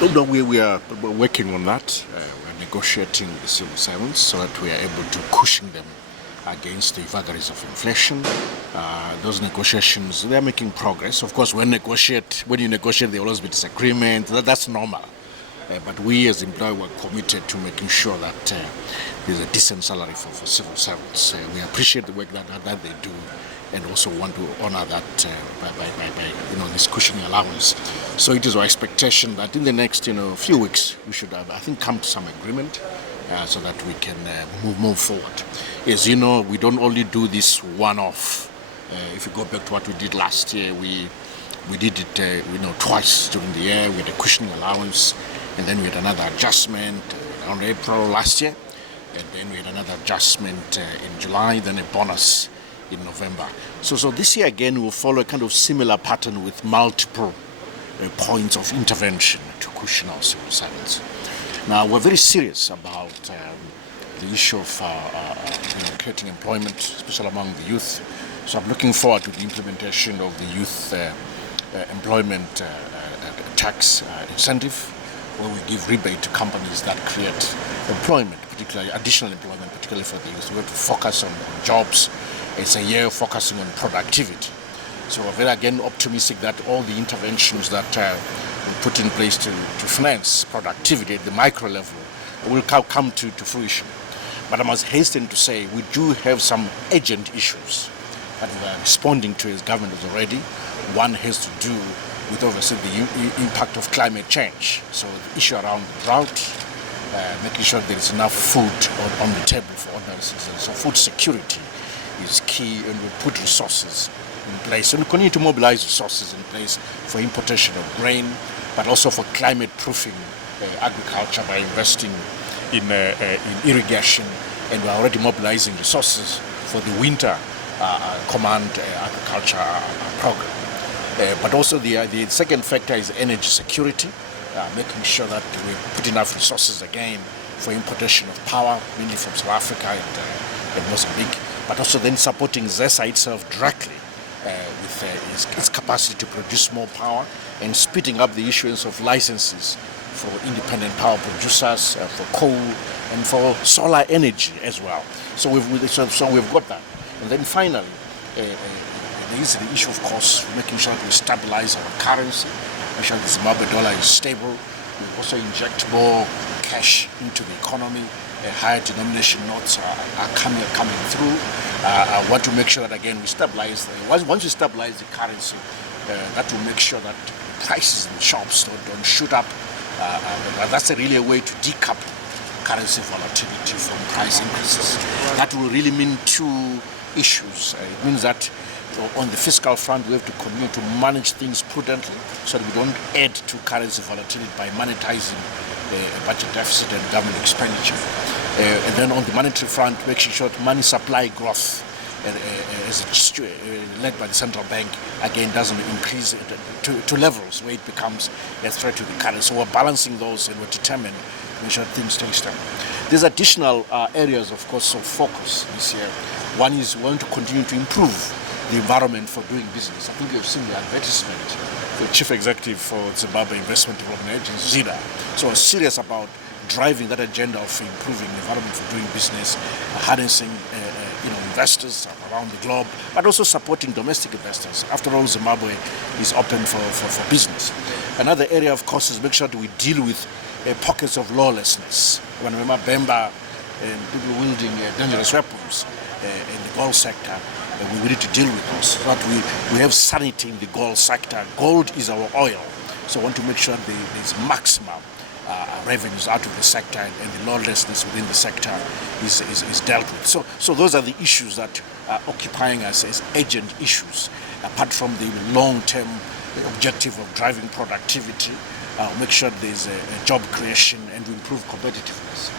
No, we're working on that. We're negotiating with the civil servants so that we are able to cushion them against the vagaries of inflation. Those negotiations, they are making progress. Of course, when you negotiate, there will always be disagreement. That's normal. But we as employers were committed to making sure that there's a decent salary for civil servants. We appreciate the work that they do, and also want to honor that by this cushioning allowance. So it is our expectation that in the next few weeks we should have, I think, come to some agreement so that we can move forward. As you know, we don't only do this one-off. If you go back to what we did last year, we did it twice during the year. We had a cushioning allowance, and then we had another adjustment around April last year, and then we had another adjustment in July, then a bonus in November. So this year again we'll follow a kind of similar pattern with multiple points of intervention to cushion our civil servants. Now we're very serious about the issue of creating employment, especially among the youth. So I'm looking forward to the implementation of the youth employment tax incentive, where we give rebate to companies that create employment, particularly additional employment, particularly for the youth. We have to focus on jobs. It's a year focusing on productivity. So we're very, again, optimistic that all the interventions that we put in place to finance productivity at the micro level will come to fruition. But I must hasten to say we do have some urgent issues that we are responding to as government already. One has to do with, obviously, the impact of climate change. So the issue around drought, making sure there is enough food on the table for ordinary citizens. So food security is key, and we put resources in place. And we continue to mobilize resources in place for importation of grain, but also for climate-proofing agriculture by investing in irrigation. And we're already mobilizing resources for the winter command agriculture program. But also the second factor is energy security, making sure that we put enough resources again for importation of power, mainly from South Africa and Mozambique, but also then supporting ZESA itself directly with its capacity to produce more power, and speeding up the issuance of licenses for independent power producers, for coal, and for solar energy as well. So we've got that. And then finally, there is the issue, of course, making sure that we stabilize our currency, make sure the Zimbabwe dollar is stable. We also inject more cash into the economy. Higher denomination notes are coming through. I want to make sure that, again, we stabilize. Once we stabilize the currency, that will make sure that prices in the shops don't shoot up. That's really a way to decouple currency volatility from price increases. That will really mean two issues. It means that on the fiscal front, we have to continue to manage things prudently so that we don't add to currency volatility by monetizing a budget deficit and government expenditure. And then on the monetary front, making sure that money supply growth as led by the central bank, again, doesn't increase to levels where it becomes a threat to the currency. So we're balancing those, and we're determined to make sure things stay stable. There's additional areas, of course, of focus this year. One is we want to continue to improve the environment for doing business. I think you've seen the advertisement, the Chief Executive for Zimbabwe Investment Development Agency, ZIDA. So we're serious about driving that agenda of improving the environment for doing business, harnessing investors around the globe, but also supporting domestic investors. After all, Zimbabwe is open for business. Another area, of course, is make sure that we deal with pockets of lawlessness. When we remember Bemba and people wielding dangerous weapons in the gold sector, we need to deal with those so that we have sanity in the gold sector. Gold is our oil, so I want to make sure there's maximum revenues out of the sector, and the lawlessness within the sector is dealt with. So those are the issues that are occupying us as urgent issues, apart from the long-term objective of driving productivity, make sure there's a job creation and to improve competitiveness.